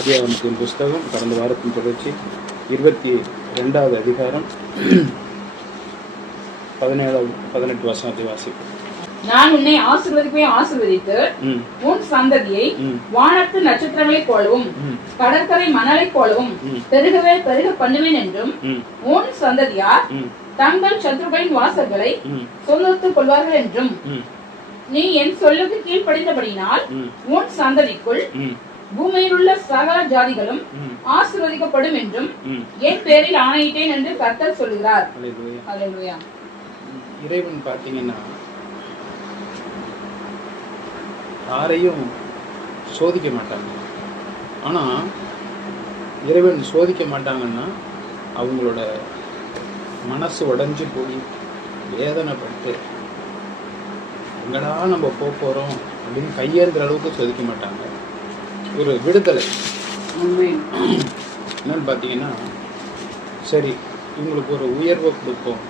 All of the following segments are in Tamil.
ஆதியாகமத்தின் புஸ்தகம் கடந்த வாரத்தின் தொடர்ச்சி 22வது அதிகாரம் 17-18 வசனத்தை வாசிப்போம். நான் உன்னை ஆசீர்வதித்து உன் சந்ததியை வானத்து நட்சத்திரங்களைப் போலவும் கடற்கரை மணலைப் போலவும் பெருக பண்ணுவேன் என்றும் உன் சந்ததியார் தங்கள் சத்துருக்களின் வாசல்களை சொந்தத்துக் கொள்வார்கள் என்றும் நீ என் சொல்லுக்கு கீழ்ப்படிந்தபடியினால் உன் சந்ததிக்குள் பூமியில் உள்ள சகல ஜாதிகளும் ஆசீர்வதிக்கப்படும் என்றும் என் பேரில் ஆணையிட்டேன் என்று கர்த்தர் சொல்கிறார். அல்லேலூயா. இறைவன் பார்த்தீங்கன்னா யாரையும் சோதிக்க மாட்டாங்க. ஆனால் இறைவன் சோதிக்க மாட்டாங்கன்னா அவங்களோட மனசு உடைஞ்சு போய் வேதனைப்பட்டு எங்கடா நம்ம போகிறோம் அப்படின்னு கையேந்துற அளவுக்கு சோதிக்க மாட்டாங்க. ஒரு விடுதலை என்னன்னு பார்த்தீங்கன்னா, சரி இவங்களுக்கு ஒரு உயர்வை கொடுப்போம்,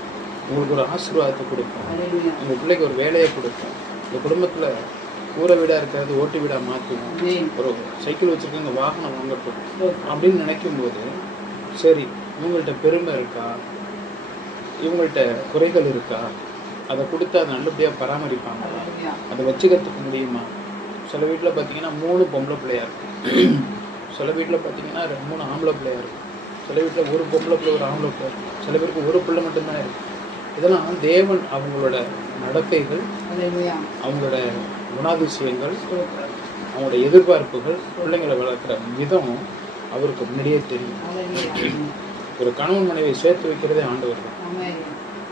உங்களுக்கு ஒரு ஆசீர்வாதத்தை கொடுப்போம், உங்கள் பிள்ளைக்கு ஒரு வேலையை கொடுப்போம், இந்த குடும்பத்தில் கூரை வீடாக இருக்காது ஓட்டு வீடாக மாற்றுவோம், ஒரு சைக்கிள் வச்சுருக்கவங்க வாகனம் வாங்கட்டும் அப்படின்னு நினைக்கும்போது, சரி இவங்கள்ட்ட பெருமை இருக்கா, இவங்கள்ட்ட குறைகள் இருக்கா, அதை கொடுத்து அதை நல்லபடியாக பராமரிப்பாங்க, அதை வச்சுக்கிறதுக்கு முடியுமா? சில வீட்டில் பார்த்தீங்கன்னா 3 பொம்பளை பிள்ளையா இருக்கும், சில வீட்டில் பார்த்தீங்கன்னா 3 ஆம்பளை பிள்ளையா இருக்கும், சில வீட்டில் ஒரு பொம்பளை பிள்ளை ஒரு ஆம்பளை பிள்ளை, சில பேருக்கு ஒரு பிள்ளை மட்டும்தான் இருக்கும். இதெல்லாம் தேவன் அவங்களோட நடத்தைகள், அவங்களோட குணாதிசயங்கள், அவங்களோட எதிர்பார்ப்புகள், பிள்ளைங்களை வளர்க்குற விதம் அவருக்கு முன்னாடியே தெரியும். ஒரு கணவன் மனைவியை சேர்த்து வைக்கிறதே ஆண்டவர் தான்.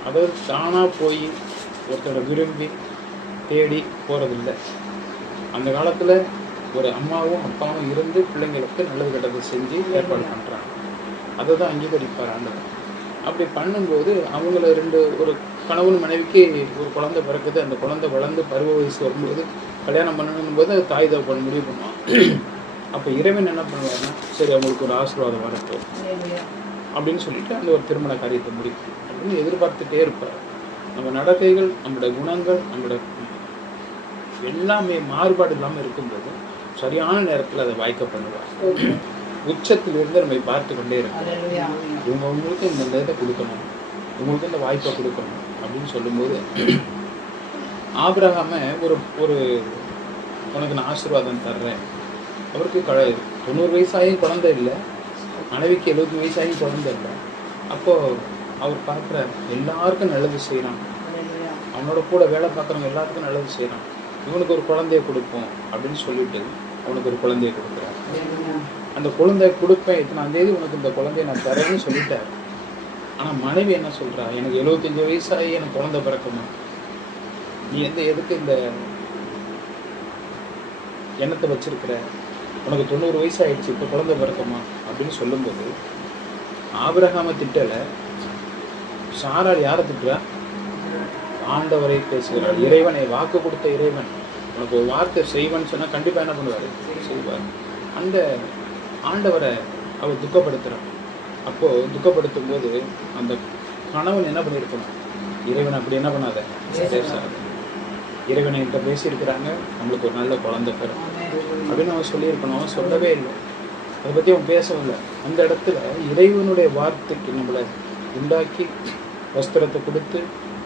அவர் தானாக போய் ஒருத்தரை விரும்பி தேடி போகிறதில்லை. அந்த காலத்தில் ஒரு அம்மாவும் அப்பாவும் இருந்து பிள்ளைங்களுக்கு நல்லது கெட்டதை செஞ்சு ஏற்பாடு பண்ணுறாங்க. அதை தான் அங்கீகரிப்பார் ஆண்டவர். அப்படி பண்ணும்போது அவங்கள ஒரு கணவன் மனைவிக்கு ஒரு குழந்தை பிறக்குது. அந்த குழந்தை வளர்ந்து பருவ வயசு வரும்போது கல்யாணம் பண்ணணும் போது தாய் தகப்பன் முடிவு பண்ணுவான். அப்போ இறைவன் என்ன பண்ணுவாருன்னா, சரி அவங்களுக்கு ஒரு ஆசீர்வாதம் வரட்டும் அப்படின்னு சொல்லிட்டு அந்த ஒரு திருமண காரியத்தை முடிக்கும் அப்படின்னு எதிர்பார்த்துட்டே இருப்பார். நம்ம நடக்கைகள், நம்மளோட குணங்கள், நம்மளோட எல்லாமே மாறுபாடு இல்லாமல் இருக்கும்போது சரியான நேரத்தில் அதை வாய்க்க பண்ணுவார். உச்சத்திலிருந்து நம்ம பார்த்து கொண்டே இருக்கோம். இவங்களுக்கு இந்த இதை கொடுக்கணும், இவங்களுக்கு இந்த வாய்ப்பை கொடுக்கணும் அப்படின்னு சொல்லும்போது, ஆபிரகாம ஒரு உனக்கு நான் ஆசீர்வாதம் தர்றேன். அவருக்கு 90 வயசாயும் குழந்தை இல்லை, மனைவிக்கு 70 வயசாயும் குழந்தை இல்லை. அப்போது அவர் பார்க்குற எல்லாருக்கும் நல்லது செய்கிறான், அவனோட கூட வேலை பார்க்குறவங்க எல்லாருக்கும் நல்லது செய்கிறான், இவனுக்கு ஒரு குழந்தைய கொடுப்போம் அப்படின்னு சொல்லிட்டு அவனுக்கு ஒரு குழந்தைய கொடுக்குறான். அந்த குழந்தைய கொடுப்பேன், இத்தனாம் தேதி உனக்கு இந்த குழந்தைய நான் தரேன்னு சொல்லிட்டார். ஆனால் மனைவி என்ன சொல்கிறா, எனக்கு 75 வயசாகி எனக்கு குழந்தை பிறக்கணும், நீ எதுக்கு இந்த எண்ணத்தை வச்சிருக்கிற, உனக்கு 90 வயசாகிடுச்சு, இப்போ குழந்தை பிறக்கமா அப்படின்னு சொல்லும்போது ஆபிரகாம திட்டலை, சாராள் யாரை திட்டுறா? ஆண்டவரை பேசுகிறார். இறைவனை வாக்கு கொடுத்த இறைவன் உனக்கு ஒரு வார்த்தை செய்வன்னு சொன்னால் கண்டிப்பாக என்ன பண்ணுவார்? செய்வார். அந்த ஆண்டவரை அவர் துக்கப்படுத்துகிறார். அப்போது துக்கப்படுத்தும் போது அந்த கணவன் என்ன பண்ணியிருக்கணும்? இறைவன் அப்படி என்ன பண்ணாத, பேசாத. இறைவனை கிட்ட பேசியிருக்கிறாங்க, நம்மளுக்கு ஒரு நல்ல குழந்தை பெறும் அப்படின்னு அவன் சொல்லியிருக்கணும். அவன் சொல்லவே இல்லை, அதை பற்றி அவன் பேசவில்லை. அந்த இடத்துல இறைவனுடைய வார்த்தைக்கு நம்மளை உண்டாக்கி வஸ்திரத்தை கொடுத்து,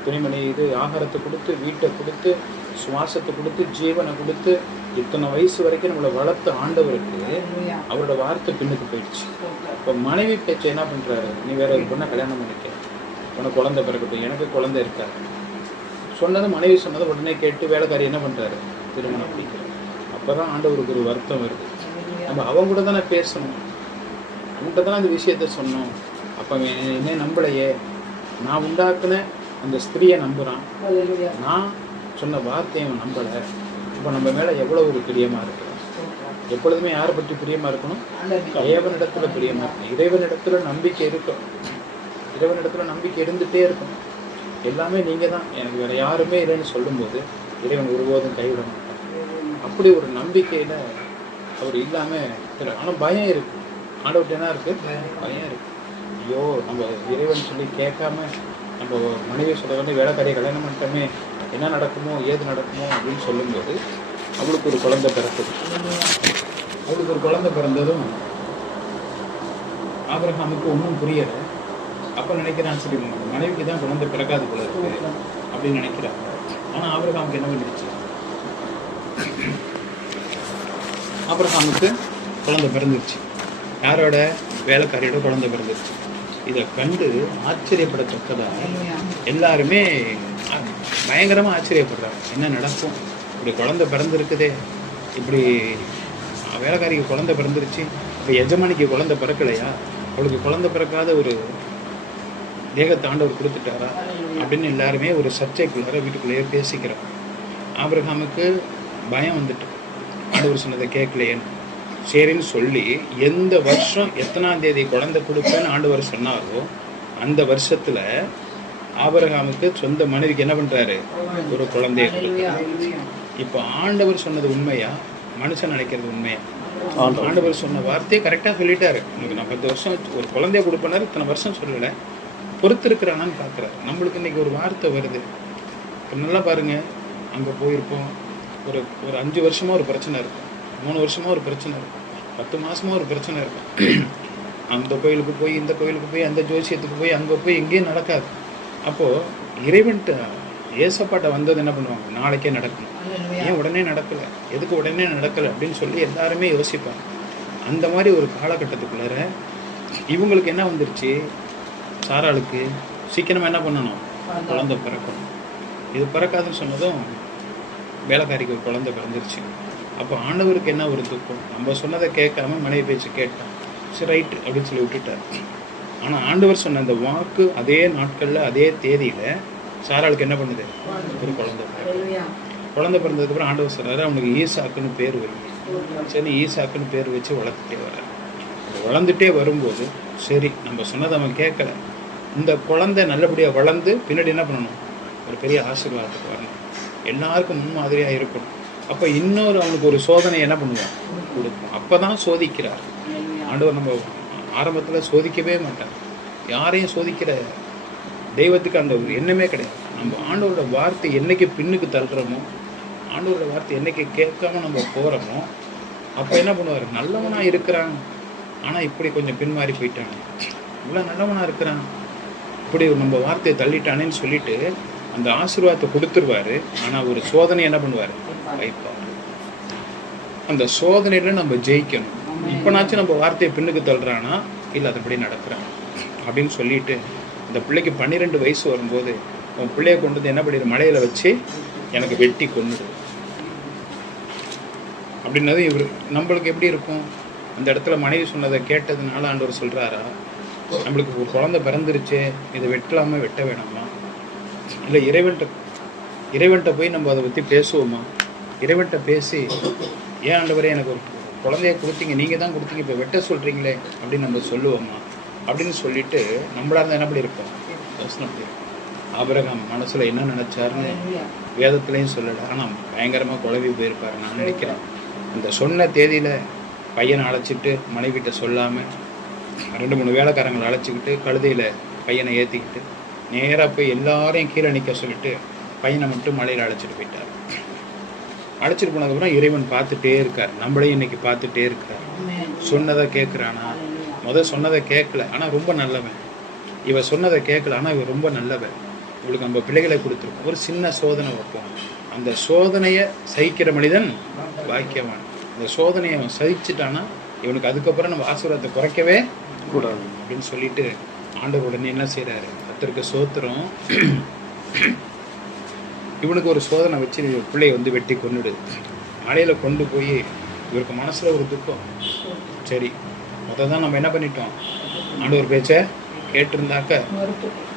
துணிமணி ஆகாரத்தை கொடுத்து, வீட்டை கொடுத்து, சுவாசத்தை கொடுத்து, ஜீவனை கொடுத்து, இத்தனை வயசு வரைக்கும் நம்மளை வளர்த்த ஆண்டவருக்கு அவரோட வார்த்தை பின்னுக்கு போயிடுச்சு. இப்போ மனைவி பேச்சை என்ன பண்ணுறாரு? நீ வேற ஒரு பொண்ணை கல்யாணம் பண்ணிக்க, உனக்கு குழந்தை பிறக்கட்டும், எனக்கு குழந்தை இருக்காது சொன்னது, மனைவி சொன்னதை உடனே கேட்டு வேலைக்காரி என்ன பண்ணுறாரு? திருமணம் அப்படிங்கிறார். அப்போ தான் ஆண்டவருக்கு ஒரு வருத்தம் வருது. நம்ம அவங்க கூட தானே பேசணும், அவங்ககிட்ட தானே அந்த விஷயத்த சொன்னோம். அப்போ என்ன நம்பலையே, நான் உண்டாக்குன அந்த ஸ்திரியை நம்புகிறான், நான் சொன்ன வார்த்தையை அவன் நம்பலை. இப்போ நம்ம மேலே எவ்வளோ ஒரு பிரியமாக இருக்கிறோம். எப்பொழுதுமே யாரை பற்றி பிரியமாக இருக்கணும்? இறைவனிடத்தில் பிரியமாக இருக்கணும். இறைவனிடத்தில் நம்பிக்கை இருக்கணும். இறைவனிடத்தில் நம்பிக்கை இருந்துகிட்டே இருக்கணும். எல்லாமே நீங்கள் தான், எனக்கு வேறு யாருமே இல்லைன்னு சொல்லும்போது இறைவன் ஒருபோதும் கைவிட மாட்டான். அப்படி ஒரு நம்பிக்கையில் அவர் இல்லாமல், ஆனால் பயம் இருக்குது. ஆண்டவர்கிட்ட என்ன இருக்குது? பயம் இருக்குது. ஐயோ நம்ம இறைவன் சொல்லி கேட்காம நம்ம மனைவி சொல்ல வந்து வேலைக்காரியை கல்யாணம் பண்ணிட்டோமே, என்ன நடக்குமோ ஏது நடக்குமோ அப்படின்னு சொல்லும்போது அவளுக்கு ஒரு குழந்தை பிறக்குது. அவளுக்கு ஒரு குழந்தை பிறந்ததும் ஆபிரகாமுக்கு ஒன்றும் புரியலை. அப்போ நினைக்கிறான், சரி மனைவிக்கு தான் குழந்தை பிறக்காது போல இருக்கு அப்படின்னு நினைக்கிறாங்க. ஆனால் ஆபிரகாமுக்கு என்ன பண்ணிடுச்சு? ஆபிரகாமுக்கு குழந்தை பிறந்துருச்சு. யாரோட? வேலைக்காரியோட குழந்தை பிறந்துருச்சு. இதை கண்டு ஆச்சரியப்படத்தக்கதான் எல்லாருமே பயங்கரமாக ஆச்சரியப்படுறாங்க. என்ன நடக்கும்? இப்படி குழந்தை பிறந்திருக்குதே, இப்படி வேலைக்காரிக்கு குழந்தை பிறந்துருச்சு, இப்போ எஜமானிக்கு குழந்தை பிறக்கலையா? அவளுக்கு குழந்தை பிறக்காத ஒரு தேகத்தை ஆண்டவர் கொடுத்துட்டாரா அப்படின்னு எல்லாருமே ஒரு சர்ச்சைக்குள்ளார வீட்டுக்குள்ளேயே பேசிக்கிறாங்க. ஆபிரகாமுக்கு பயம் வந்துட்டு, ஆண்டவர் சொன்னதை கேட்கலையேன்னு. சரின்னு சொல்லி எந்த வருஷம் எத்தனாம் தேதி குழந்தை கொடுப்பேன்னு ஆண்டவர் சொன்னாரோ அந்த வருஷத்துல ஆபிரகாமுக்கு சொந்த மனைவிக்கு என்ன பண்றாரு? ஒரு குழந்தைய கொடுத்தாரு. இப்போ ஆண்டவர் சொன்னது உண்மையா, மனுஷன் நினைக்கிறது உண்மையா? ஆண்டவர் சொன்ன வார்த்தையை கரெக்டாக சொல்லிட்டாரு. உனக்கு நான் 10 வருஷம் ஒரு குழந்தைய கொடுப்பேனாரு, இத்தனை வருஷம் சொல்லலை, பொறுத்திருக்கிறானான்னு பார்க்குறாரு. நம்மளுக்கு இன்னைக்கு ஒரு வார்த்தை வருது. இப்போ நல்லா பாருங்க, அங்கே போயிருப்போம், ஒரு 5 வருஷமாக ஒரு பிரச்சனை இருக்கும், 3 வருஷமாக ஒரு பிரச்சனை இருக்கும், 10 மாதமாக ஒரு பிரச்சனை இருக்கும். அந்த கோயிலுக்கு போய் இந்த கோயிலுக்கு போய் அந்த ஜோசியத்துக்கு போய் அங்கே போய் எங்கேயும் நடக்காது. அப்போது இறைவன்ட்டு ஏசப்பாட்ட வந்தது என்ன பண்ணுவாங்க? நாளைக்கே நடக்கணும், ஏன் உடனே நடக்கலை, எதுக்கு உடனே நடக்கலை அப்படின்னு சொல்லி எல்லாருமே யோசிப்பாங்க. அந்த மாதிரி ஒரு காலகட்டத்துக்குள்ளார இவங்களுக்கு என்ன வந்துருச்சு? சாராளுக்கு சீக்கிரமாக என்ன பண்ணணும்? குழந்தை பிறக்கணும். இது பிறக்காதுன்னு சொன்னதும் வேலைக்காரிக்கு ஒரு குழந்தை பிறந்துருச்சு. அப்போ ஆண்டவருக்கு என்ன ஒரு துக்கம்? நம்ம சொன்னதை கேட்காம மனைவி பேச்சு கேட்டான், சரி ரைட்டு அப்படின்னு சொல்லி விட்டுட்டார். ஆனால் ஆண்டவர் சொன்ன அந்த வாக்கு அதே நாட்களில் அதே தேதியில் சாராளுக்கு என்ன பண்ணுது? ஒரு குழந்தை. குழந்தை பிறந்ததுக்கப்புறம் ஆண்டவர் சொல்கிறாரு, அவனுக்கு ஈசாக்குன்னு பேர் வைங்க. சரி, ஈசாக்குன்னு பேர் வச்சு வளர்த்துட்டே வர. வளர்ந்துட்டே வரும்போது சரி நம்ம சொன்னதை அவன் கேட்கல, இந்த குழந்தை நல்லபடியாக வளர்ந்து பின்னாடி என்ன பண்ணணும்? ஒரு பெரிய ஆசீர்வாதத்துக்கு வரணும், எல்லாருக்கும் முன்மாதிரியாக இருக்கணும். அப்போ இன்னொரு அவனுக்கு ஒரு சோதனை என்ன பண்ணுவான்? கொடுக்கும். அப்போ தான் சோதிக்கிறார் ஆண்டவர். நம்ம ஆரம்பத்தில் சோதிக்கவே மாட்டார், யாரையும் சோதிக்கிற தெய்வத்துக்கு அந்த ஒரு எண்ணமே கிடையாது. நம்ம ஆண்டவரோட வார்த்தை என்னைக்கு பின்னுக்கு தள்ளுறோமோ, ஆண்டவரோட வார்த்தை என்னைக்கு கேட்காம நம்ம போகிறோமோ, அப்போ என்ன பண்ணுவார்? நல்லவனாக இருக்கிறான், ஆனால் இப்படி கொஞ்சம் பின்மாறி போயிட்டான், இவ்வளோ நல்லவனாக இருக்கிறான், இப்படி நம்ம வார்த்தையை தள்ளிட்டானேன்னு சொல்லிட்டு அந்த ஆசீர்வாதத்தை கொடுத்துருவாரு. ஆனால் ஒரு சோதனை என்ன பண்ணுவார்? வைப்பார். அந்த சோதனையில் நம்ம ஜெயிக்கணும். இப்போனாச்சும் நம்ம வார்த்தையை பின்னுக்கு தள்ளுறானா இல்லை அதுபடி நடக்கிறான் அப்படின்னு சொல்லிட்டு, இந்த பிள்ளைக்கு 12 வயசு வரும்போது உன் பிள்ளைய கொண்டு வந்து என்ன பண்ணிடு? மலையில் வச்சு எனக்கு வெட்டி கொண்டுடு அப்படின்னது இவர். நம்மளுக்கு எப்படி இருக்கும்? அந்த இடத்துல மனைவி சொன்னதை கேட்டதுனால ஆண்டவர் சொல்கிறாரா, நம்மளுக்கு ஒரு குழந்தை பிறந்துருச்சு, இதை வெட்டலாமா வெட்ட வேணாமா? இல்லை இறைவன்கிட்ட போய் நம்ம அதை பற்றி பேசுவோமா? இறைவன்கிட்ட பேசி, ஏன் ஆண்டவரே எனக்கு ஒரு குழந்தைய கொடுத்தீங்க, நீங்கள் தான் கொடுத்தீங்க, இப்போ வெட்ட சொல்கிறீங்களே அப்படின்னு நம்ம சொல்லுவோமா அப்படின்னு சொல்லிட்டு நம்மளா இருந்தால் என்ன பண்ணியிருப்போம்? யோசனை பண்ணியிருப்போம். ஆபிரகாம் மனசில் என்ன நினச்சாருன்னு வேதத்துலேயும் சொல்லலை, ஆனால் பயங்கரமாக குழம்பி போயிருப்பாரு நான் நினைக்கிறேன். இந்த சொன்ன தேதியில் பையனை அழைச்சிட்டு மனைவிட்ட சொல்லாமல் 2-3 வேலைக்காரங்களை அழைச்சிக்கிட்டு கழுதையில் பையனை ஏற்றிக்கிட்டு நேராக போய் எல்லாரையும் கீழே நிற்க சொல்லிட்டு பையனை மட்டும் மலையில் அழைச்சிட்டு போயிட்டார். அழைச்சிட்டு போனதுக்கப்புறம் இறைவன் பார்த்துட்டே இருக்கார், நம்மளையும் இன்னைக்கு பார்த்துட்டே இருக்கார். சொன்னதை கேட்குறானா? சொன்னதை கேட்கல, ஆனால் ரொம்ப நல்லவன். இவன் சொன்னதை கேட்கல, ஆனால் இவன் ரொம்ப நல்லவன். இவளுக்கு நம்ம பிள்ளைகளை கொடுத்துருக்கோம். ஒரு சின்ன சோதனை வைப்போம், அந்த சோதனையை சகிக்கிற மனிதன் பாக்கியவான். அந்த சோதனையை அவன் சகிச்சுட்டானா இவனுக்கு அதுக்கப்புறம் நம்ம ஆசீர்வாதத்தை குறைக்கவே கூடாது அப்படின்னு சொல்லிட்டு ஆண்டவர் உடனே என்ன செய்கிறாரு? கர்த்தருக்கு ஸ்தோத்திரம், இவனுக்கு ஒரு சோதனை வச்சு பிள்ளையை வந்து வெட்டி கொண்டுடு. மலையில் கொண்டு போய் இவருக்கு மனசில் ஒரு துக்கம். சரி, தான் நம்ம என்ன பண்ணிட்டோம்? ஆண்டவர் பேச்சை கேட்டிருந்தாக்க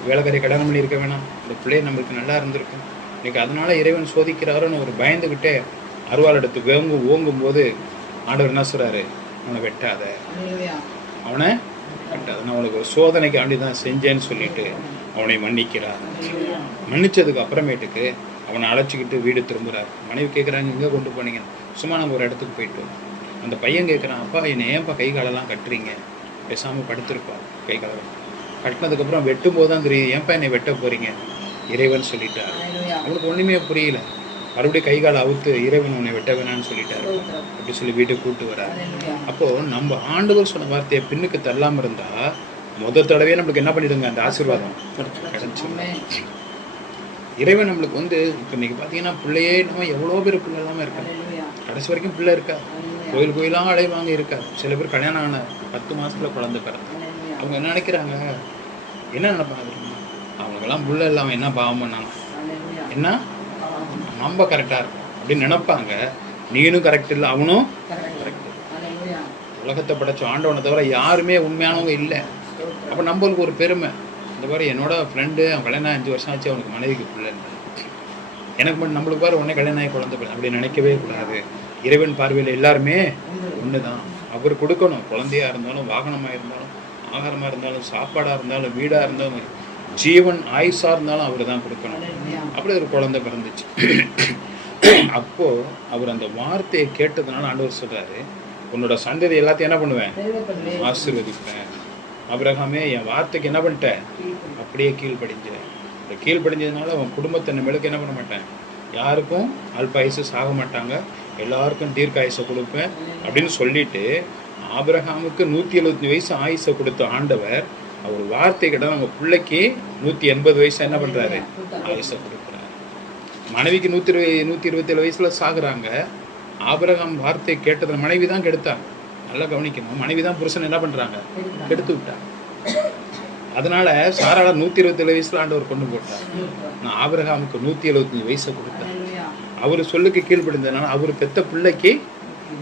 வேலைக்காரியை கல்யாணம் பண்ணியிருக்க வேணாம், இந்த பிள்ளையை நம்மளுக்கு நல்லா இருந்திருக்கும். இன்னைக்கு அதனால இறைவன் சோதிக்கிறாருன்னு ஒரு பயந்துக்கிட்டே அருவாள் எடுத்து ஓங்கும்போது ஆண்டவர் என்ன சொல்கிறாரு? அவனை வெட்டாத, அவனை வெட்டாத, நான் அவனுக்கு ஒரு சோதனைக்காண்டி தான் செஞ்சேன்னு சொல்லிட்டு அவனை மன்னிக்கிறார். மன்னிச்சதுக்கு அப்புறமேட்டுக்கு அவனை அழைச்சிக்கிட்டு வீடு திரும்புகிறார். மனைவி கேட்குறாங்க, எங்கே கொண்டு போனீங்க? சும்மா நம்ம ஒரு இடத்துக்கு போயிட்டு. அந்த பையன் கேட்குறான், அப்பா என்னை ஏன்ப்பா கை காலெல்லாம் கட்டுறீங்க? பேசாமல் படுத்திருப்பா. கை காலை கட்டினதுக்கப்புறம் வெட்டும் போது தான் தெரியும், ஏன்ப்பா என்னை வெட்ட போகிறீங்க? இறைவன் சொல்லிட்டார். அவனுக்கு ஒன்றுமே புரியல. மறுபடியும் கை காலை அவுத்து இறைவன் உன்னை வெட்ட வேணான்னு சொல்லிட்டாரு அப்படி சொல்லி வீட்டுக்கு கூப்பிட்டு வராரு. அப்போ நம்ம ஆண்டவர் சொன்ன வார்த்தையை பின்னுக்கு தள்ளாம இருந்தா முதல் தடவையே நம்மளுக்கு என்ன பண்ணிடுங்க, அந்த ஆசீர்வாதம் கிடைச்சிடும். இறைவன் நம்மளுக்கு வந்து இப்போ இன்னைக்கு பார்த்தீங்கன்னா பிள்ளையே நம்ம எவ்வளோ பேர் பிள்ளை இல்லாமல் இருக்காங்க, கடைசி வரைக்கும் பிள்ளை இருக்கா, கோயில் கோயிலாக அலைவாங்க இருக்காது. சில பேர் கல்யாணம் ஆன 10 மாசத்துல குழந்தை பிறந்து அவங்க என்ன நினைக்கிறாங்க, என்ன நினைப்பாங்க தெரியுமா, அவங்களுக்கெல்லாம் புள்ள இல்லாமல் என்ன பாவம் பண்ணாங்க, என்ன நம்ம கரெக்டாக இருக்கும் அப்படின்னு நினைப்பாங்க. நீனும் கரெக்ட் இல்லை, அவனும் கரெக்ட். உலகத்தை படைச்ச ஆண்டவனை தவிர யாருமே உண்மையானவங்க இல்லை. அப்போ நம்மளுக்கு ஒரு பெருமை, இந்த மாதிரி என்னோட ஃப்ரெண்டு அவன் கல்யாணம் 5 வருஷம் ஆச்சு, அவனுக்கு மனைவிக்கு பிள்ளை இல்லை, எனக்கு மட்டும் நம்மளுக்கு பாரு உடனே கல்யாணம் ஆகி குழந்தை பிள்ளை அப்படி நினைக்கவே கூடாது. இறைவன் பார்வையில் எல்லாருமே ஒன்று தான். அவர் கொடுக்கணும், குழந்தையாக இருந்தாலும், வாகனமாக இருந்தாலும், ஆகாரமாக இருந்தாலும், சாப்பாடாக இருந்தாலும், வீடாக இருந்தாலும், ஜீவன் ஆயுஷாக இருந்தாலும் அவர் தான் கொடுக்கணும். அப்படி ஒரு குழந்தை பிறந்துச்சு. அப்போ அவர் அந்த வார்த்தையை கேட்டதுனால ஆண்டவர் சொல்றாரு, உன்னோட சந்ததி எல்லாத்தையும் என்ன பண்ணுவேன், ஆசீர்வதிப்பேன். ஆபிரகாமே என் வார்த்தைக்கு என்ன பண்ணிட்டேன், அப்படியே கீழ்ப்படிஞ்சேன். இந்த கீழ்ப்படிஞ்சதுனால அவன் குடும்பத்தை நம்மளுக்கு என்ன பண்ண மாட்டேன், யாருக்கும் அல்பாயுசு சாக மாட்டாங்க, எல்லாருக்கும் தீர்க்காயுசை கொடுப்பேன் அப்படின்னு சொல்லிட்டு ஆபிரகாமுக்கு 175 வயசு ஆயுசை கொடுத்த ஆண்டவர் அவர் வார்த்தை கிட்ட நம்ம பிள்ளைக்கு 180 வயசு என்ன பண்றாரு, ஆயுசை கொடுக்குறாரு. மனைவிக்கு 127 வயசுல சாகுறாங்க. ஆபிரகாம் வார்த்தை கேட்டது மனைவி தான் கெடுத்தாங்க. நல்லா கவனிக்கணும், மனைவி தான் புருஷன் என்ன பண்றாங்க, கெடுத்து விட்டாங்க. அதனால சாராள 127 வயசுல ஆண்டவர் கொண்டு போட்டார். நான் ஆபிரகாமுக்கு 175 வயசை கொடுத்தேன். அவர் சொல்லுக்கு கீழ்ப்படிந்ததுனால அவர் பெத்த பிள்ளைக்கு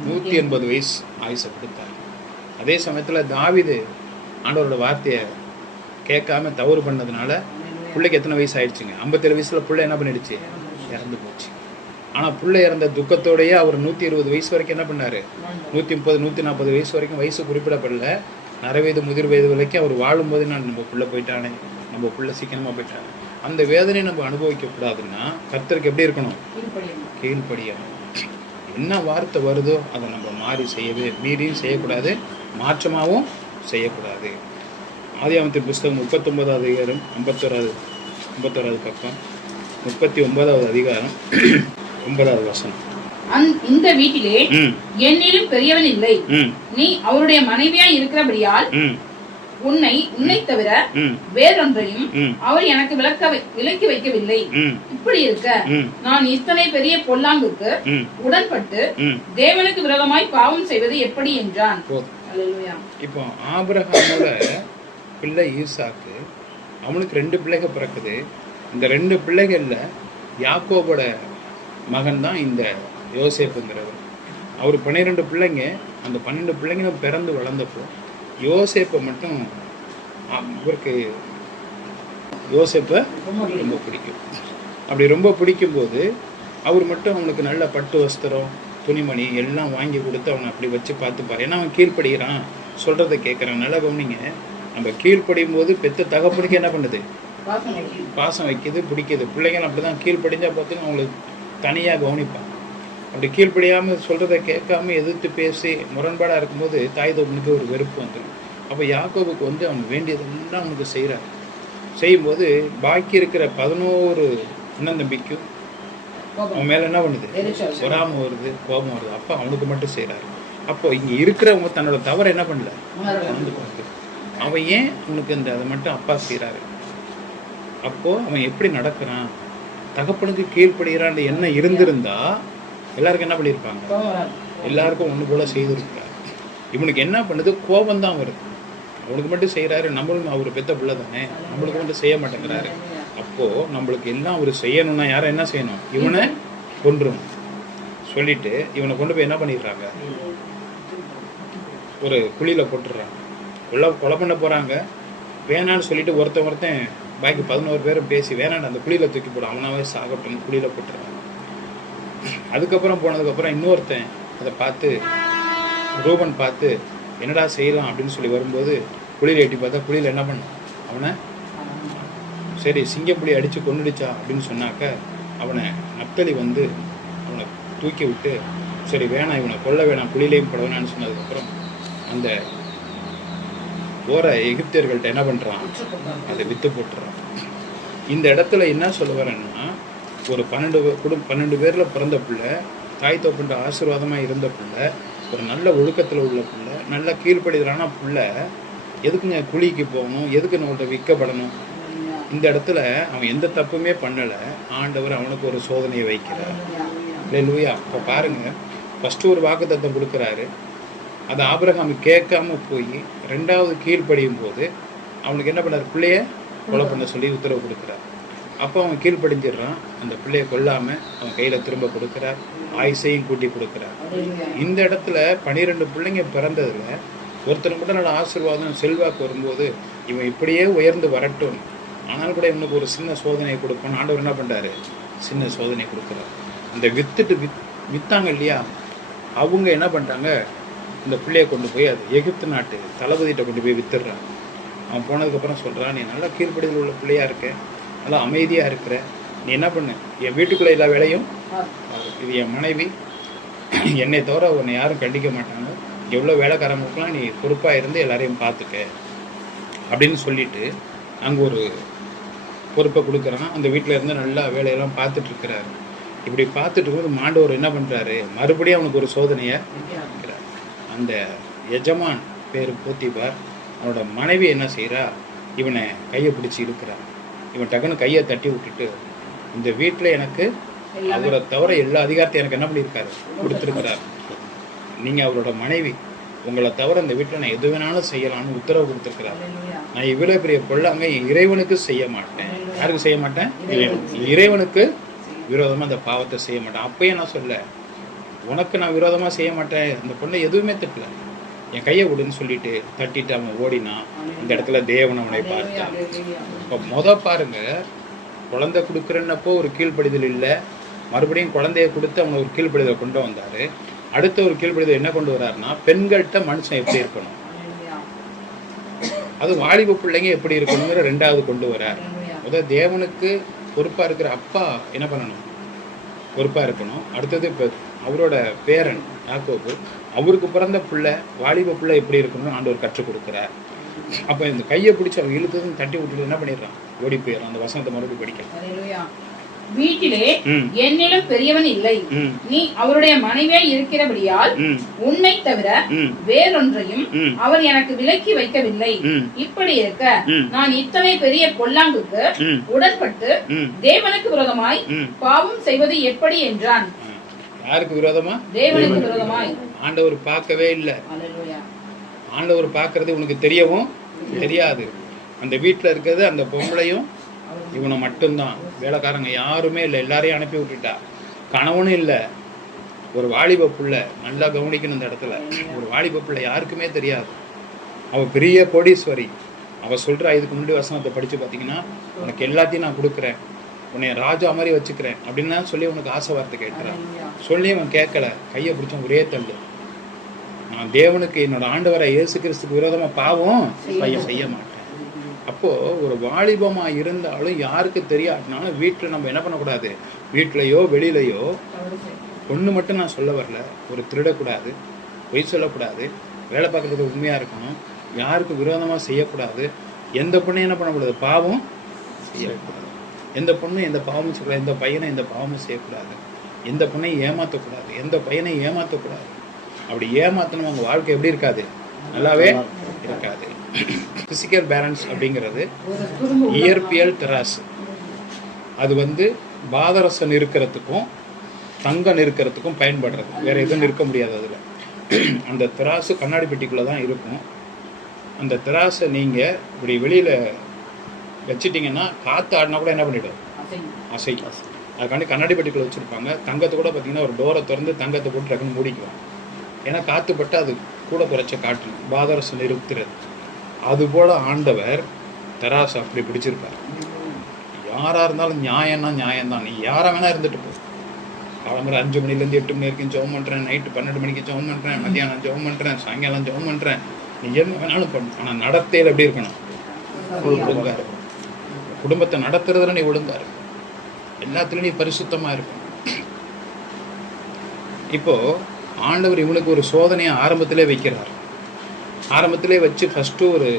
180 வயசு ஆயுசை கொடுத்தார். அதே சமயத்துல தாவீது ஆண்டவரோட வார்த்தையை கேட்காம தவறு பண்ணதுனால பிள்ளைக்கு எத்தனை வயசு ஆயிடுச்சுங்க, 57 வயசுல பிள்ளை என்ன பண்ணிடுச்சு, இறந்து போச்சு. ஆனா பிள்ளை இறந்த துக்கத்தோடயே அவர் 120 வயசு வரைக்கும் என்ன பண்ணாரு, 130 140 வயசு வரைக்கும் வயசு குறிப்பிடப்படல, நரவயது முதிர் வயது வரைக்கும் அவர் வாழும்போது நான் நம்ம பிள்ளை போயிட்டானே, நம்ம பிள்ளை சீக்கிரமா போயிட்டானே, அந்த வேதனையை நம்ம அனுபவிக்க கூடாதுன்னா கர்த்தருக்கு எப்படி இருக்கணும், கீழ்ப்படியணும். என்ன வார்த்தை வருதோ அதை நம்ம மீறியும் செய்யக்கூடாது, மாற்றமாகவும் செய்யக்கூடாது. ஆதியாகமத்தின் புஸ்தகம் 39வது அதிகாரம் 51வது பக்கம் 39வது அதிகாரம் 9வது வசனம். இந்த வீட்டிலே என்னிலும் பெரியவன் இல்லை, நீ அவருடைய மனைவியா இருக்கிறபடியால் உன்னை தவிர வேறொன்றையும் அவர் எனக்கு விலக்கி வைக்கவில்லை. இப்படி இருக்க நான் இத்தனை பெரிய பொல்லாங்குக்கு உடன்பட்டு தேவனுக்கு விரோதமாய் பாவம் செய்வது எப்படி என்றான். இப்போ ஆபிரகாமோட பிள்ளை ஈசாக்கு, அவனுக்கு 2 பிள்ளைங்க பிறக்குது. இந்த 2 பிள்ளைகள்ல யாக்கோபோட மகன் தான் இந்த யோசேப்புங்கிறவர். அவர் 12 பிள்ளைங்க. அந்த 12 பிள்ளைங்க பிறந்து வளர்ந்தப்போ யோசேப்பை மட்டும் இவருக்கு யோசேப்பை ரொம்ப பிடிக்கும். அப்படி ரொம்ப பிடிக்கும்போது அவர் மட்டும் அவனுக்கு நல்ல பட்டு வஸ்திரம், துணிமணி எல்லாம் வாங்கி கொடுத்து அவனை அப்படி வச்சு பார்த்துப்பார். ஏன்னா அவன் கீழ்ப்படுகிறான், சொல்றதை கேட்குறான். நல்லா கவனிங்க, நம்ம கீழ்ப்படியும் போது பெத்த தகப்பனுக்கு என்ன பண்ணுது, பாசம் வைக்குது, பிடிக்குது. பிள்ளைங்க அப்படிதான் கீழ்ப்படிஞ்சா பார்த்தீங்கன்னா அவங்களுக்கு தனியாக கவனிப்பான். அப்படி கீழ்ப்படியாமல் சொல்றதை கேட்காம எதிர்த்து பேசி முரண்பாடாக இருக்கும்போது தாய் தகப்பனுக்கு ஒரு வெறுப்பு வந்துடும். அப்போ யாக்கோபுக்கு அவன் வேண்டியதெல்லாம் அவனுக்கு செய்கிறார். செய்யும்போது பாக்கி இருக்கிற 11 அண்ணன் தம்பிக்கும் அவன் மேலே என்ன பண்ணுது, பொறாமை வருது, கோபம் வருது. அப்போ அவனுக்கு மட்டும் செய்கிறாரு. அப்போ இங்கே இருக்கிறவங்க தன்னோட தவறை என்ன பண்ணல, அவன் ஏன் அவனுக்கு அதை மட்டும் அப்பா செய்கிறாரு. அப்போ அவன் எப்படி நடக்கிறான், தகப்பனுக்கு கீழ்ப்படுகிறான் என்ன இருந்திருந்தா எல்லாருக்கும் என்ன பண்ணியிருப்பாங்க, எல்லாருக்கும் ஒன்று போல செய்திருக்காரு. இவனுக்கு என்ன பண்ணுது, கோபம் தான் வருது. அவனுக்கு மட்டும் செய்கிறாரு, நம்மளும் அவர் பெத்த பிள்ளை தானே, நம்மளுக்கு மட்டும் செய்ய மாட்டேங்கிறாரு. அப்போது நம்மளுக்கு எல்லாம் அவர் செய்யணும்னா யாரை என்ன செய்யணும், இவனை கொன்றுணும் சொல்லிட்டு இவனை கொண்டு போய் என்ன பண்ணிடுறாங்க, ஒரு குழியில் போட்டுடுறாங்க. கொலை பண்ண போகிறாங்க. வேணான்னு சொல்லிட்டு ஒருத்தன் பாக்கி 11 பேரும் பேசி வேணான்னு அந்த குழியில் தூக்கி போடும், அவனாவே சாகட்டும் குழியில் போட்டுறாங்க. அதுக்கப்புறம் போனதுக்கப்புறம் இன்னொருத்தன் அதை பார்த்து, ரூபன் பார்த்து என்னடா செய்யலாம் அப்படின்னு சொல்லி வரும்போது குழியில் எட்டி பார்த்தா குழியில் என்ன பண்ண, அவனை சரி சிங்கப்புலி அடித்து கொண்டுடுச்சா அப்படின்னு சொன்னாக்க அவனை நப்தலி அவனை தூக்கி விட்டு சரி வேணாம் இவனை கொல்ல வேணாம் குழியிலையும் போட வேணான்னு சொன்னதுக்கப்புறம் அந்த போகிற எகிப்தியர்கள்ட்ட என்ன பண்ணுறான், அதை விற்று போட்டுறான். இந்த இடத்துல என்ன சொல்ல வரேன்னா, ஒரு 12 பேரில் பிறந்த பிள்ளை, தாய் தோப்புன்ற ஆசீர்வாதமாக இருந்த பிள்ளை, ஒரு நல்ல ஒழுக்கத்தில் உள்ள பிள்ளை, நல்ல கீழ்ப்படிதலான பிள்ளை, எதுக்குங்க குழிக்கு போகணும், எதுக்கு நம்மள்ட்ட விற்கப்படணும்? இந்த இடத்துல அவன் எந்த தப்புமே பண்ணலை, ஆண்டவர் அவனுக்கு ஒரு சோதனையை வைக்கிறார். அல்லேலூயா. இப்போ பாருங்கள், ஃபஸ்ட்டு ஒரு வாக்குத்தத்தம் கொடுக்குறாரு, அது ஆபிரகாம் கேட்காம போய் 2வது கீழ்ப்படியும் போது அவனுக்கு என்ன பண்ணார்? பிள்ளைய கொலை பண்ண சொல்லி உத்தரவு கொடுக்குறார். அப்போ அவன் கீழ்ப்படிஞ்சிடுறான். அந்த பிள்ளையை கொல்லாமல் அவன் கையில் திரும்ப கொடுக்குறார், ஆயுசையும் கூட்டி கொடுக்குறார். இந்த இடத்துல 12 பிள்ளைங்க பிறந்ததில் ஒருத்தர் மட்டும் நல்ல ஆசீர்வாதம் செல்வாக்கு வரும்போது இவன் இப்படியே உயர்ந்து வரட்டும், ஆனாலும் கூட இவனுக்கு ஒரு சின்ன சோதனையை கொடுப்பான். ஆண்டவர் என்ன பண்ணுறாரு? சின்ன சோதனை கொடுக்குறார். அந்த வித்தாங்க இல்லையா, அவங்க என்ன பண்ணிட்டாங்க? இந்த பிள்ளையை கொண்டு போய் அது எகிப்து நாட்டு தளபதிகிட்ட கொண்டு போய் வித்துடுறான். அவன் போனதுக்கப்புறம் சொல்கிறான், நீ நல்லா கீழ்ப்படிதல் உள்ள பிள்ளையாக இருக்க, நல்லா அமைதியாக இருக்கிற, நீ என்ன பண்ணு, என் வீட்டுக்குள்ளே எல்லா வேலையும், இது என் மனைவி, என்னை தவிர உன்னை யாரும் கண்டிக்க மாட்டாங்க, எவ்வளோ வேலைக்காரங்களுக்கெல்லாம் நீ பொறுப்பாக இருந்து எல்லாரையும் பார்த்துக்க அப்படின்னு சொல்லிட்டு அங்கே ஒரு பொறுப்பை கொடுக்குறான். அந்த வீட்டில் இருந்து நல்லா வேலையெல்லாம் பார்த்துட்ருக்கிறாரு. இப்படி பார்த்துட்டு இருக்கும்போது மாண்டவர் என்ன பண்ணுறாரு? மறுபடியும் அவனுக்கு ஒரு சோதனையை இருக்கிறார். அந்த எஜமான் பேர் போத்திபார், அவனோட மனைவி என்ன செய்கிறா? இவனை கையை பிடிச்சி இருக்கிறான். இவன் டக்குன்னு கையை தட்டி விட்டுட்டு, இந்த வீட்டில் எனக்கு அவரை தவிர எல்லா அதிகாரத்தையும் எனக்கு என்ன பண்ணியிருக்காரு? கொடுத்துருக்கிறார். நீங்கள் அவரோட மனைவி, உங்களை தவிர இந்த வீட்டில் நான் எது வேணாலும் செய்யலாம்னு உத்தரவு கொடுத்துருக்கிறார். நான் இவ்வளோ பெரிய பொல்லாங்க இறைவனுக்கு செய்ய மாட்டேன். யாருக்கு செய்ய மாட்டேன்? இறைவனுக்கு விரோதமாக அந்த பாவத்தை செய்ய மாட்டேன். அப்பயே நான் சொல்ல, உனக்கு நான் விரோதமாக செய்ய மாட்டேன். இந்த பொண்ணை எதுவுமே திட்டல, என் கையை விடுன்னு சொல்லிட்டு தட்டிட்டு அவன் ஓடினான். இந்த இடத்துல தேவன் அவனை பார்த்தான். இப்போ பாருங்க, குழந்தை கொடுக்குறன்னப்போ ஒரு கீழ்ப்படிதல் இல்லை, மறுபடியும் குழந்தைய கொடுத்து அவனை ஒரு கீழ்ப்படிதலை கொண்டு வந்தார். அடுத்த ஒரு கீழ்ப்படிதல் என்ன கொண்டு வர்றாருன்னா, பெண்கள்கிட்ட மனுஷன் எப்படி இருக்கணும், அது வாலிப பிள்ளைங்க எப்படி இருக்கணுங்கிற 2வது கொண்டு வர்றார். முதல் தேவனுக்கு பொறுப்பாக இருக்கிற அப்பா என்ன பண்ணணும்? பொறுப்பாக இருக்கணும். அடுத்தது இப்போ அவரோட பேரன் யாக்கோபு, அவருக்கு பிறந்த பிள்ளை, வாலிப பிள்ளை எப்படி இருக்கணும்னு ஆண்டவர் கற்றுக் கொடுக்குறார். அப்போ இந்த கையை பிடிச்சி அவன் இழுத்ததும் தட்டி விட்டுட்டு என்ன பண்ணிடுறான்? ஓடி போயிடறான். அந்த வசனத்தை மறுபடியும் படிக்கலாம். வீட்டிலே என்னிலும் பெரியவன் இல்லை, நீ அவருடைய மனைவியாய் இருக்கிறபடியால் உன்னை தவிர வேறொன்றையும் அவர் எனக்கு விலக்கி வைக்கவில்லை. இப்படி இருக்க நான் இத்தனை பெரிய பொல்லாங்குக்கு உடன்பட்டு தேவனுக்கு விரோதமாய் பாவம் செய்வது எப்படி என்றான். யாருக்கு விரோதமா? தேவனுக்கு விரோதமாய். ஆண்டவர் பார்க்கவே இல்லை. ஆண்டவர் பார்க்கறது உனக்கு தெரியவும் தெரியாது. அந்த வீட்டில் இருக்கிறது அந்த பொம்பளையும் இவனை மட்டும்தான், வேலைக்காரங்க யாருமே இல்லை, எல்லாரையும் அனுப்பி விட்டுட்டா. கணவனும் இல்லை. ஒரு வாலிப பிள்ளை, நல்லா கவனிக்கணும் இந்த இடத்துல, ஒரு வாலிப பிள்ளை யாருக்குமே தெரியாது. அவள் பெரிய கோடீஸ்வரி. அவள் சொல்கிறா, இதுக்கு முன்னாடி வசனத்தை படித்து பார்த்தீங்கன்னா, உனக்கு எல்லாத்தையும் நான் கொடுக்குறேன், உன்னை ராஜா மாதிரி வச்சுக்கிறேன் அப்படின்னா சொல்லி உனக்கு ஆசை வார்த்தை கேட்குறான். சொல்லி அவன் கேட்கல, கையை பிடிச்சவன் ஒரே தள்ளு. நான் தேவனுக்கு, என்னோட ஆண்டவரை இயேசு கிறிஸ்துக்கு விரோதமாக பாவம் செய்ய மாட்டேன். அப்போது ஒரு வாலிபமாக இருந்தாலும் யாருக்கு தெரியாதுனாலும் வீட்டில் நம்ம என்ன பண்ணக்கூடாது? வீட்டிலையோ வெளியிலையோ ஒன்று மட்டும் நான் சொல்ல வரல, ஒரு திருடக்கூடாது, பொய் சொல்லக்கூடாது, வேலை பார்க்குறது உண்மையாக இருக்கணும், யாருக்கு விரோதமாக செய்யக்கூடாது, எந்த பொண்ணையும் என்ன பண்ணக்கூடாது? பாவம் செய்யக்கூடாது. எந்த பொண்ணும் எந்த பாவமும் செய்யக்கூடாது, எந்த பையனை எந்த பாவமும் செய்யக்கூடாது, எந்த பொண்ணையும் ஏமாற்றக்கூடாது, எந்த பையனையும் ஏமாற்றக்கூடாது. அப்படி ஏமாத்தணும் அவங்க வாழ்க்கை எப்படி இருக்காது? நல்லாவே இருக்காது. பிசிக்கல் பேலன்ஸ் அப்படிங்கிறது இயற்பியல் தராசு. அது பாதரசம் நிற்கிறதுக்கும் தங்கம் நிற்கிறதுக்கும் பயன்படுறது, வேற எதுவும் நிற்க முடியாது. அதில் அந்த திராசு கண்ணாடி பெட்டிக்குள்ளே தான் இருக்கும். அந்த திராசை நீங்கள் இப்படி வெளியில் வச்சிட்டிங்கன்னா காற்று ஆடினா கூட என்ன பண்ணிவிடும்? அசைக்கும். அதுக்காண்டி கண்ணாடி பெட்டிக்குள்ளே வச்சுருப்பாங்க. தங்கத்தை கூட பார்த்தீங்கன்னா ஒரு டோரை திறந்து தங்கத்தை போட்டு டக்குன்னு மூடிக்குவோம். ஏன்னா காற்று பட்டு அது கூட குறைச்ச காற்று பாதரசம் நிறுத்துறது. அதுபோல் ஆண்டவர் தராசு அப்படி பிடிச்சிருப்பார். யாராக இருந்தாலும் நியாயம்னா நியாயம்தான். நீ யாராக வேணா இருந்துட்டு போ. காலம்பரம் 5 மணிலேருந்து 8 மணி வரைக்கும் ஜெபம் பண்ணுறேன், நைட்டு 12 மணிக்கு ஜெபம் பண்ணுறேன், மத்தியானம் ஜெபம் பண்ணுறேன், சாயங்காலம் ஜெபம் பண்ணுறேன், நீ என்ன வேணாலும் பண்ணு. ஆனால் நடத்தையில் எப்படி இருக்கணும்? ஒழுங்கா இருக்கும். குடும்பத்தை நடத்துறதுல நீ ஒழுங்கா இருக்கும். எல்லாத்துலேயும் நீ பரிசுத்தமாக இருக்கும். இப்போது ஆண்டவர் இவனுக்கு ஒரு சோதனையை ஆரம்பத்திலே வைக்கிறார். ஆரம்பத்திலே வச்சு ஃபஸ்ட்டு ஒரு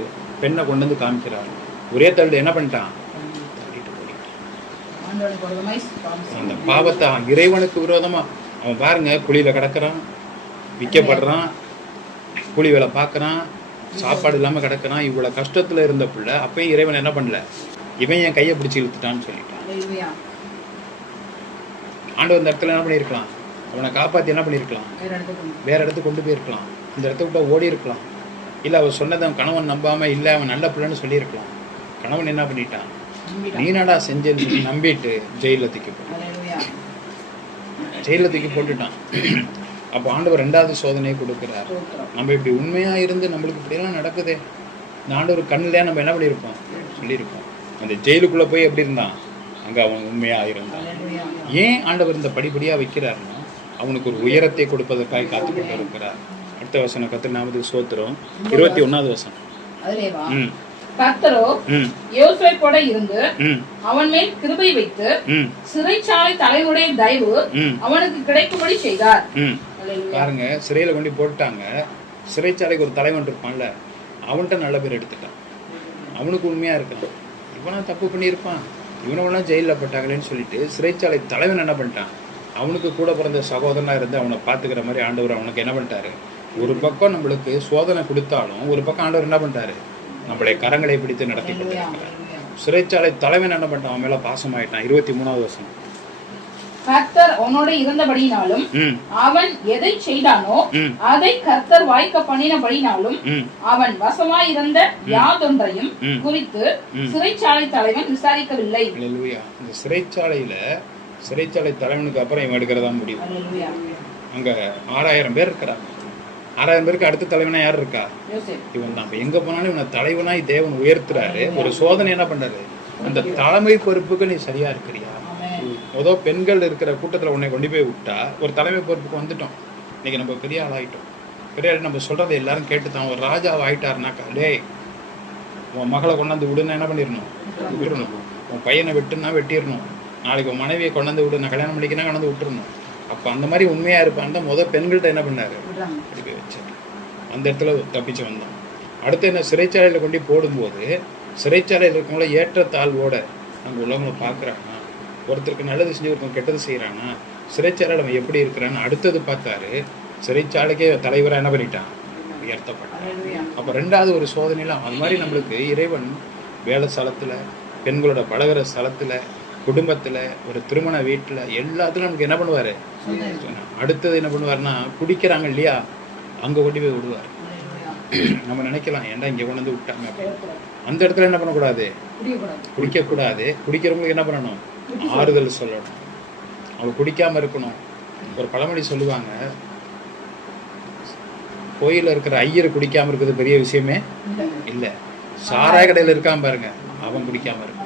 பெண்ணை கொண்டு வந்து காமிக்கிறார். ஒரே தள்ளு என்ன பண்ணிட்டான்? ஆண்டவனுக்கு விரோதமாய் பாவம் அந்த செய்தேன். பாவத்தை இறைவனுக்கு விரோதமா அவன் பாருங்க, குழியில கிடக்குறான், விற்கப்படுறான், கூலி வேலை பார்க்குறான், சாப்பாடு இல்லாமல் கிடக்குறான், இவ்வளோ கஷ்டத்தில் இருந்த பிள்ளை அப்பயும் இறைவன் என்ன பண்ணல, இவன் என் கையை பிடிச்சி இழுத்துட்டான்னு சொல்லிட்டான். அல்லேலூயா. ஆண்டவர் இந்த இடத்துல என்ன பண்ணியிருக்கலாம், அவனை காப்பாற்றி என்ன பண்ணியிருக்கலாம், வேற இடத்துக்கு கொண்டு போயிருக்கலாம், இந்த இடத்த விட்டு ஓடி இருக்கலாம். இல்லை அவன் சொன்னதை அவன் கணவன் நம்பாமல் இல்லை அவன் நல்ல பிள்ளைன்னு சொல்லியிருக்கலாம். கணவன் என்ன பண்ணிட்டான், நீனடா செஞ்சேன்னு சொல்லி நம்பிட்டு ஜெயிலில் தூக்கி போட்டான். அல்லேலூயா. ஜெயிலில் தூக்கி போட்டுட்டான். அப்போ ஆண்டவர் ரெண்டாவது சோதனையை கொடுக்குறார். நம்ம இப்படி உண்மையாக இருந்து நம்மளுக்கு இப்படியெல்லாம் நடக்குதே, இந்த ஆண்டவர் கண்ணில் நம்ம என்ன பண்ணியிருப்போம் சொல்லியிருப்போம். அந்த ஜெயிலுக்குள்ளே போய் எப்படி இருந்தான், அங்கே அவன் உண்மையாக இருந்தான். ஏன் ஆண்டவர் இந்த படிப்படியாக வைக்கிறாருன்னா அவனுக்கு ஒரு உயரத்தை கொடுப்பதற்காக காத்துக்கொண்டு இருக்கிறார். அடுத்த வசனம் கர்த்தர் நாமத்துக்கு ஸ்தோத்திரம். 21வது வசனம். அதிலேவா கர்த்தரோ யோசேப்போட இருந்து அவன் மேல் கிருபை வைத்து சிறைச்சாலை தலைவனுடைய தயவு அவனுக்கு கிடைக்கும்படி செய்தார். பாருங்க, சிறையில கொண்டு போட்டாங்க. சிறைச்சாலைக்கு ஒரு தலைவன் இருப்பான்ல, அவன்கிட்ட நல்ல பேர் எடுத்துட்டான். அவனுக்கு உண்மையா இருக்கான், இவனா தப்பு பண்ணியிருப்பான், இவனவெல்லாம் ஜெயிலில் போட்டாங்களேன்னு சொல்லிட்டு சிறைச்சாலை தலைவன் என்ன பண்ணிட்டான், அவனுக்கு கூட பிறந்த சகோதரனா இருந்து அவனை பார்த்துக்கிற மாதிரி ஆண்டவர் அவனுக்கு என்ன பண்ணிட்டாரு, ஒரு பக்கம் நம்மளுக்கு சோதனை கொடுத்தாலும் ஒரு பக்கம் ஆண்டவர் என்ன பண்ணிட்டாரு, நம்மளுடைய கரங்களை பிடித்து நடத்தி கொண்டிருக்கிறார். சிறைச்சாலை தலைவன் என்ன பண்ணிட்டான், அவன் மேல பாசமாயிட்டான். 23வது வசனம். கர்த்தர் அவனோட இருந்தபடினாலும் அவன் எதை செய்தானோ அதை கர்த்தர் வாய்க்க பண்ணினபடினாலும் அவன் வசமாய் இருந்த யாதொன்றையும் குறித்து சிறைச்சாலை தலைவன் விசாரிக்கவில்லை. இந்த சிறைச்சாலை தலைவனுக்கு அப்புறம் இவன் எடுக்கிறதா முடியும். அங்க 6000 பேர் இருக்கிறாங்க. 6000 பேருக்கு அடுத்த தலைவனா யார் இருக்கா, இவன் தான். எங்க போனாலும் இவனை தலைவனாய் தேவன் உயர்த்துறாரு. ஒரு சோதனை என்ன பண்றாரு, அந்த தலைமை பொறுப்புக்கு நீ சரியா இருக்கிறியா. முதல் பெண்கள் இருக்கிற கூட்டத்தில் உன்னை கொண்டு போய் விட்டா ஒரு தலைமை பொறுப்புக்கு வந்துட்டோம். இன்னைக்கு நம்ம பெரிய ஆள் ஆகிட்டோம். பெரிய ஆள் நம்ம சொல்றதை எல்லாரும் கேட்டுதான். ஒரு ராஜாவை ஆயிட்டாருனாக்கா, டேய் உன் மகளை கொண்டாந்து விடுன்னு என்ன பண்ணிடணும், விட்டுறணும். உன் பையனை வெட்டுன்னா வெட்டிடணும். நாளைக்கு உன் மனைவியை கொண்டாந்து விடு, நான் கல்யாணம் பண்ணிக்கினா கொண்டாந்து விட்டுறணும். அப்போ அந்த மாதிரி உண்மையா இருப்பான் தான் முதல் பெண்கள்கிட்ட என்ன பண்ணாரு, படிக்க வச்சார். அந்த இடத்துல தப்பிச்சு வந்தான். அடுத்து என்ன, சிறைச்சாலையில் கொண்டு போடும்போது சிறைச்சாலையில் இருக்கவங்கள ஏற்றத்தாழ்வோட அங்கே உள்ளவங்களை பார்க்குறாங்க. ஒருத்தருக்கு நல்லது செஞ்சு ஒருத்தன் கெட்டது செய்கிறான்னா சிறைச்சாலையில் அவன் எப்படி இருக்கிறான்னு அடுத்தது பார்த்தாரு. சிறைச்சாலைக்கே தலைவராக என்ன பண்ணிட்டான், உயர்த்தப்பட்டான். அப்போ ரெண்டாவது ஒரு சோதனையில் அது மாதிரி நம்மளுக்கு இறைவன் வேலை ஸ்தலத்தில், பெண்களோட பழகிற ஸ்தலத்தில், குடும்பத்தில், ஒரு திருமண வீட்டில், எல்லாத்துலையும் நமக்கு என்ன பண்ணுவார், அடுத்தது என்ன பண்ணுவார்னா குடிக்கிறாங்க இல்லையா, அங்கே கொண்டு போய் விடுவார். நம்ம நினைக்கலாம் ஏன்டா இங்கே கொண்டு வந்து விட்டாங்க அப்படின்னு. அந்த இடத்துல என்ன பண்ணக்கூடாது, குடிக்கக்கூடாது. குடிக்கிறவங்களுக்கு என்ன பண்ணணும், ஆறுதல் சொல்லணும். அவங்க குடிக்காமல் இருக்கணும். ஒரு பழமொழி சொல்லுவாங்க, கோயிலில் இருக்கிற ஐயர் குடிக்காமல் இருக்கிறது பெரிய விஷயமே இல்லை, சாராய கடையில் இருக்கான் பாருங்க அவன் குடிக்காமல் இருக்கான்.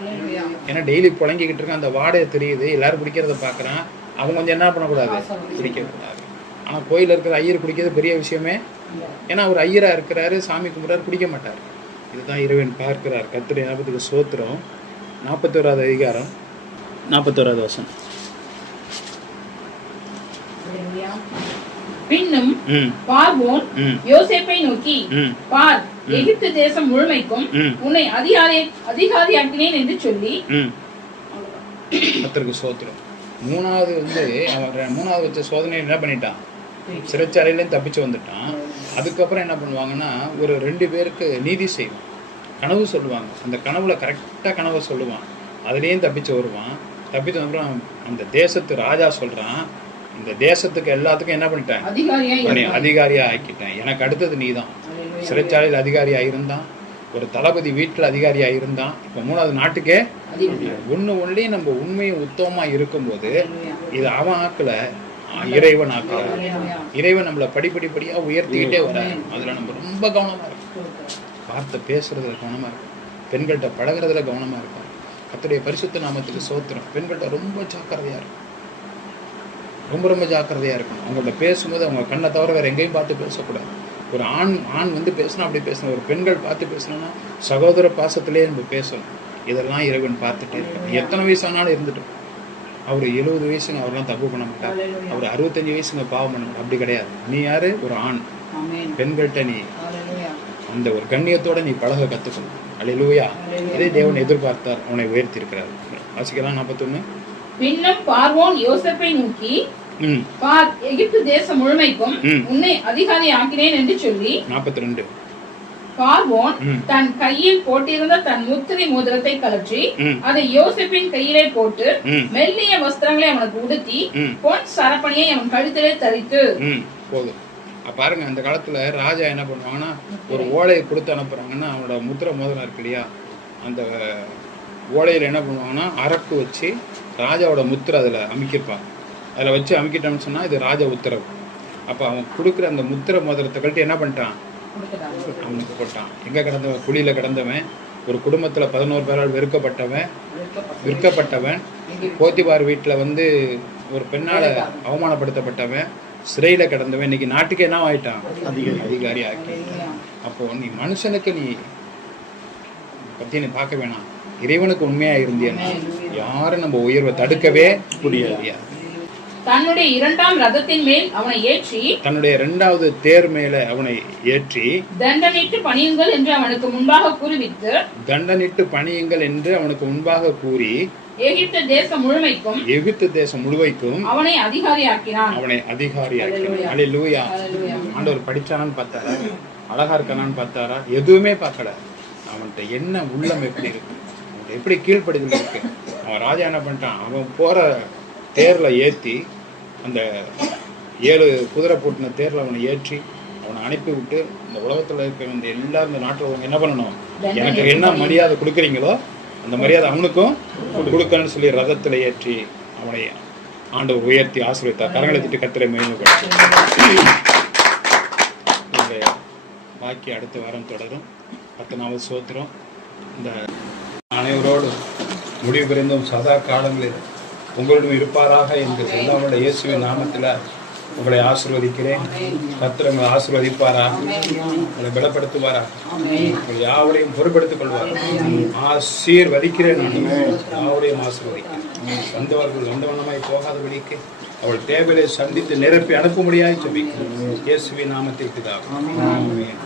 ஏன்னா டெய்லி புழங்கிக்கிட்டு இருக்கான், அந்த வாடையை தெரியுது, எல்லாரும் குடிக்கிறத பார்க்குறான், அவங்க கொஞ்சம் என்ன பண்ணக்கூடாது, குடிக்கக்கூடாது. ஆனால் கோயிலில் இருக்கிற ஐயர் குடிக்கிறது பெரிய விஷயமே, ஏன்னா அவர் ஐயராக இருக்கிறாரு, சாமி கும்பிட்றாரு, குடிக்க மாட்டார். இதுதான் இறைவன் பார்க்கிறார். கர்த்தருடைய நாமத்துக்கு ஸ்தோத்திரம். 41வது அதிகாரம் 41வது வசனம். பின்னும் பார்வோன் யோசேப்பை நோக்கி, பார், எகிப்து தேசம் முழுமைக்கும் உன்னை அதிகாரியாக்கினேன் என்று சொல்லி, கர்த்தருக்கு ஸ்தோத்திரம். மூணாவது அவன் மூணாவது வச்ச சோதனை என்ன பண்ணிட்டான், சிறைச்சாலையிலேயும் தப்பிச்சு வந்துட்டான். அதுக்கப்புறம் என்ன பண்ணுவாங்கன்னா, ஒரு 2 பேருக்கு நீதி செய்வான், கனவு சொல்லுவாங்க. அந்த கனவுல கரெக்டாக கனவை சொல்லுவான், அதுலேயும் தப்பிச்சு வருவான். தப்பிச்சு அப்புறம் அந்த தேசத்து ராஜா சொல்கிறான், இந்த தேசத்துக்கு எல்லாத்துக்கும் என்ன பண்ணிட்டேன், அதிகாரியாக ஆக்கிட்டேன், எனக்கு அடுத்தது நீ தான். சிறைச்சாலையில் அதிகாரியாக இருந்தான், ஒரு தளபதி வீட்டில் அதிகாரியாக இருந்தான், இப்போ 3வது நாட்டுக்கே ஒன்லி நம்ம உண்மையும் உத்தமமாக இருக்கும்போது இது அவன் ஆக்கல, இறைவன் ஆக்கிறார். இறைவன் நம்மளை படிப்படியாக உயர்த்திக்கிட்டே வர்றாரு. அதில் நம்ம ரொம்ப கவனமாக இருக்கும், வார்த்தை பேசுறதுல கவனமாக இருக்கும், பெண்கள்கிட்ட பழகிறதுல கவனமாக இருக்கும். கர்த்தருடைய பரிசுத்த நாமத்துக்கு ஸ்தோத்திரம். பெண்கள்கிட்ட ரொம்ப ஜாக்கிரதையாக இருக்கும், ரொம்ப ஜாக்கிரதையாக இருக்கும். அவங்கள்ட்ட பேசும்போது அவங்க கண்ணை தவிர வேறு எங்கேயும் பார்த்து பேசக்கூடாது. ஒரு ஆண் வந்து பேசினா அப்படி பேசணும், ஒரு பெண்கள் பார்த்து பேசணும்னா சகோதர பாசத்திலே நம்ம பேசணும். இதெல்லாம் இறைவன் பார்த்துட்டே இருக்கணும். எத்தனை வயசு ஆனாலும் இருந்துட்டோம். அவர் 70 வயசுங்க அவரெல்லாம் தப்பு பண்ண மாட்டார், அவர் 65 வயசுங்க பாவம் பண்ண மாட்டார். அப்படி கிடையாது. நீ யாரு, ஒரு ஆண். பெண்கள்கிட்ட நீ அந்த ஒரு கண்ணியத்தோட நீ பழக கற்றுக்கணும். அல்லேலூயா. இதே தேவன் எதிர்பார்த்தார், அவனை உயர்த்தி இருக்கிறார். வாசிக்கலாம் 41. பின்னும் பார்வோன் யோசேப்பை நோக்கி, பார், எகிப்து தேசம் முழுமைக்கும் உன்னை அதிகாரி ஆக்கினேன் என்று சொல்லி 42 பார்வோன் தன் கையில் போட்டிருந்த தன் முத்திரை மோதிரத்தை கழற்றி அதை யோசேப்பின் கையிலே போட்டு மெல்லிய வஸ்திரங்களை அவனுக்கு உடுத்தி பொன் சரப்பணியை அவன் கழுத்திலே தரித்து. போதும். பாருங்க, அந்த காலத்துல ராஜா என்ன பண்ணுவாங்கன்னா, ஒரு ஓலையை கொடுத்து அனுப்புறாங்கன்னா அவனோட முத்திரை மோதிரம் இருக்கு இல்லையா, அந்த ஓலையில என்ன பண்ணுவாங்கன்னா அரக்கு வச்சு ராஜாவோட முத்திரை அதுல அமைக்கிருப்பாங்க. அதில் வச்சு அமுக்கிட்டோம்னு சொன்னால் இது ராஜ உத்தரவு. அப்போ அவன் கொடுக்குற அந்த முத்திரை மோதிரத்தை கழட்டி என்ன பண்ணிட்டான், அவனுக்கு போட்டான். எங்கே கிடந்தவன், குழியில் கிடந்தவன், ஒரு குடும்பத்தில் 11 பேரால் விற்கப்பட்டவன், போத்திபார் வீட்டில் வந்து ஒரு பெண்ணால் அவமானப்படுத்தப்பட்டவன், சிறையில் கிடந்தவன், இன்னைக்கு நாட்டுக்கு என்ன ஆகிட்டான், அதிகாரி ஆக்கி. அப்போது நீ மனுஷனுக்கு நீ பற்றி நீ பார்க்க வேணாம், இறைவனுக்கு உண்மையாக இருந்தியன்னா யாரும் நம்ம உயர்வை தடுக்கவே முடியாது. தன்னுடைய 2ஆம் ரதத்தின் மேல் அவனை ஏற்றி, தன்னுடைய 2வது தேர் மேல அவனை ஏற்றி தண்டனிட்டு பணியுங்கள் என்று அவனுக்கு முன்பாக கூறிவிட்டு, தண்டனிட்டு பணியுங்கள் என்று அவனுக்கு முன்பாக கூறி எகிப்து தேசம் முழுமைக்கும் அவனை அதிகாரியாக்கினான். அல்லேலூயா. ஆண்டவர் படிச்சானான்னு பார்த்தாரா, அழகா இருக்கானான்னு பார்த்தாரா, எதுவுமே பார்க்கல. அவன்கிட்ட என்ன உள்ளம் எப்படி இருக்கு, அவன்கிட்ட எப்படி கீழ்ப்படிதல் இருக்கு. அவன் ராஜா என்ன பண்ணிட்டான், அவன் போற தேர்ல ஏற்றி, அந்த 7 குதிரை பூட்டின தேர்ல அவனை ஏற்றி அவனை அனுப்பி விட்டு, இந்த உலகத்துல இருக்க இந்த எல்லாரும் இந்த நாட்டில் என்ன பண்ணணும், எனக்கு என்ன மரியாதை கொடுக்குறீங்களோ அந்த மரியாதை அவனுக்கும் கொடுக்கணும்னு சொல்லி ரதத்துல ஏற்றி அவனை ஆண்டவர் உயர்த்தி ஆசீர்வதித்தார். கரங்களை தட்டி கர்த்தரை மகிமைப்படுத்துங்கள். பாக்கி அடுத்த வாரம் தொடரும். 10வது ஸ்தோத்திரம். இந்த அனைவரோடு முடிவு பெறுந்தும் சதா காலங்களில் உங்களிடம் இருப்பாராக என்று எல்லாரோட இயேசுவின் நாமத்தில் உங்களை ஆசீர்வதிக்கிறேன். கர்த்தர் உங்களை ஆசீர்வதிப்பாரா, உங்களை பலப்படுத்துவாரா, உங்களை யாவரையும் பொறுப்படுத்திக் கொள்வார். ஆசீர்வதிக்கிறேன், யாவரையும் ஆசீர்வதிக்கிறேன். வந்தவர்கள் வந்தவண்ணமாய் போகாதபடிக்கு அவள் தேவையை சந்தித்து நிரப்பி அனுப்பும்படியாய் ஜெபிக்கிறேன். இயேசுவின் நாமத்தில் பிதாவே. ஆமென்.